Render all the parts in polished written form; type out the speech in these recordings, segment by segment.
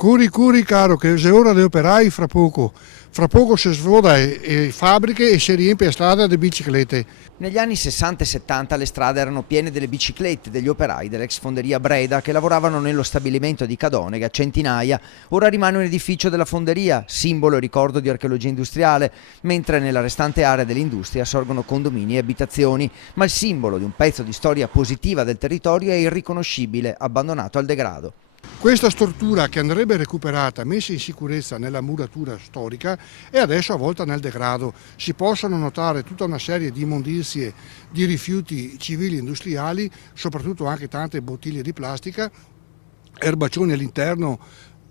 Curi curi caro, che è ora degli operai fra poco. Fra poco si svuota le fabbriche e si riempie la strada di biciclette. Negli anni 60 e 70 le strade erano piene delle biciclette degli operai dell'ex fonderia Breda che lavoravano nello stabilimento di Cadonega, centinaia. Ora rimane un edificio della fonderia, simbolo e ricordo di archeologia industriale, mentre nella restante area dell'industria sorgono condomini e abitazioni. Ma il simbolo di un pezzo di storia positiva del territorio è irriconoscibile, abbandonato al degrado. Questa struttura che andrebbe recuperata, messa in sicurezza nella muratura storica, è adesso avvolta nel degrado. Si possono notare tutta una serie di immondizie, di rifiuti civili industriali, soprattutto anche tante bottiglie di plastica, erbaccioni all'interno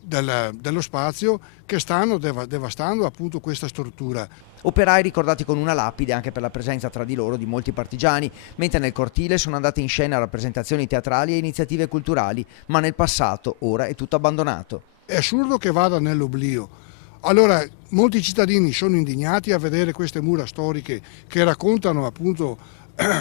dello spazio che stanno devastando appunto questa struttura. Operai ricordati con una lapide anche per la presenza tra di loro di molti partigiani, mentre nel cortile sono andate in scena rappresentazioni teatrali e iniziative culturali, ma nel passato ora è tutto abbandonato. È assurdo che vada nell'oblio. Allora molti cittadini sono indignati a vedere queste mura storiche che raccontano appunto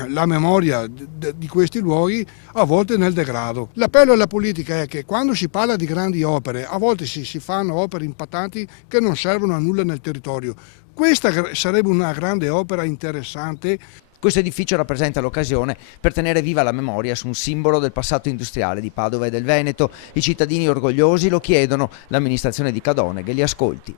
la memoria di questi luoghi a volte nel degrado. L'appello alla politica è che quando si parla di grandi opere a volte si fanno opere impattanti che non servono a nulla nel territorio. Questa sarebbe una grande opera interessante. Questo edificio rappresenta l'occasione per tenere viva la memoria su un simbolo del passato industriale di Padova e del Veneto. I cittadini orgogliosi lo chiedono, l'amministrazione di Cadonega li ascolti.